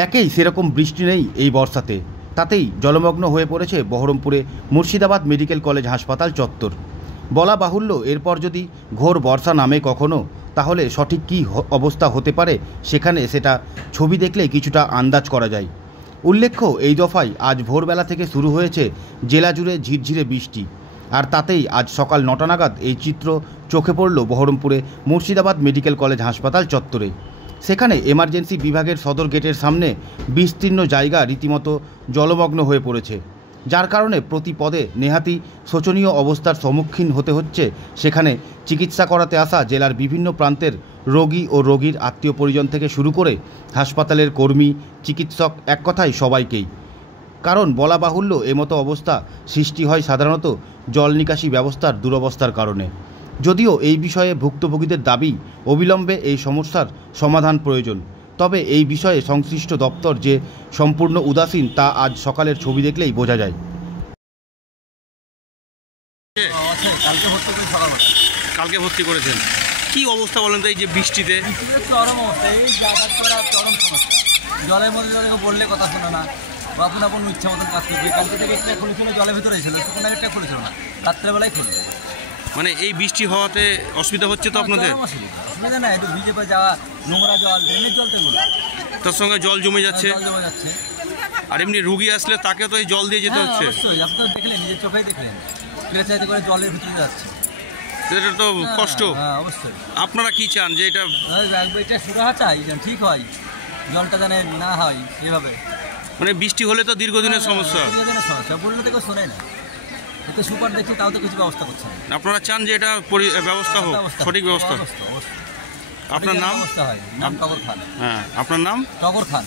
একেই সেরকম বৃষ্টি নেই এই বর্ষাতে, তাতেই জলমগ্ন হয়ে পড়েছে বহরমপুরে মুর্শিদাবাদ মেডিকেল কলেজ হাসপাতাল চত্বর। বলা বাহুল্য, এরপর যদি ঘোর বর্ষা নামে কখনো, তাহলে সঠিক কী অবস্থা হতে পারে সেখানে সেটা ছবি দেখলে কিছুটা আন্দাজ করা যায়। উল্লেখ্য, এই দফায় আজ ভোরবেলা থেকে শুরু হয়েছে জেলা জুড়ে ঝিরঝিরে বৃষ্টি, আর তাতেই আজ সকাল 9টা নাগাদ এই চিত্র চোখে পড়ল বহরমপুরে মুর্শিদাবাদ মেডিকেল কলেজ হাসপাতাল চত্বরে। সেখানে এমার্জেন্সি বিভাগের সদর গেটের সামনে বিস্তীর্ণ জায়গা রীতিমতো জলমগ্ন হয়ে পড়েছে, যার কারণে প্রতি পদে নেহাতি শোচনীয় অবস্থার সম্মুখীন হতে হচ্ছে সেখানে চিকিৎসা করাতে আসা জেলার বিভিন্ন প্রান্তের রোগী ও রোগীর আত্মীয় পরিজন থেকে শুরু করে হাসপাতালের কর্মী, চিকিৎসক, এক কথায় সবাইকেই। কারণ বলা বাহুল্য, এমতো অবস্থা সৃষ্টি হয় সাধারণত জল নিকাশি ব্যবস্থার দুরবস্থার কারণে। যদিও এই বিষয়ে ভুক্তভোগীদের দাবি অবিলম্বে এই সমস্যার সমাধান প্রয়োজন, তবে এই বিষয়ে সংশ্লিষ্ট দপ্তর যে সম্পূর্ণ উদাসীন তা আজ সকালের ছবি দেখলেই বোঝা যায়। কালকে ভর্তি করেছেন, কি অবস্থা বলেন তো এই যে বৃষ্টিতে? চরম অবস্থা, এই যাতায়াত করা চরম সমস্যা। জলের মধ্যে জলে বললে কথা শোনে না, বা আপন আপন ইচ্ছা মতন কাজ করবে। কালকে থেকে একটা খুলেছিল, জলের ভিতরে ছিল, তখন একটা খুলেছিল না, রাত্রেবেলায় খুলবে। মানে এই বৃষ্টি হওয়াতে অসুবিধা হচ্ছে তো আপনাদের? অসুবিধা না, একটু ভিজে পে যাওয়া, নোংরা জল, ড্রেনের জল তো এগুলো, তার সঙ্গে জল জমে যাচ্ছে। জমে যাচ্ছে। আর এমনি রুগী আসলে তাকে তো এই জল দিয়ে যেতে হচ্ছে। অবশ্যই, আপনি তো দেখলেন, নিজের চোখেই দেখলেন, চাইতে করে জলের ভিতরে যাচ্ছে। এটা তো কষ্ট। হ্যাঁ অবশ্যই। আপনারা কি চান যে এটা সুরাহা চাই, যেন ঠিক হয়, জলটা যেন না হয় এভাবে। মানে বৃষ্টি হলে তো দীর্ঘদিনের সমস্যা। দীর্ঘদিনের সমস্যা বললে তো কেউ শোনে না। এত সুপার দেখছি, তাও তো কিছু ব্যবস্থা করছে না। আপনারা চান যে এটা ব্যবস্থা হোক, সঠিক ব্যবস্থা। আপনার নাম? নাম টগর খান। হ্যাঁ, আপনার নাম? টগর খান।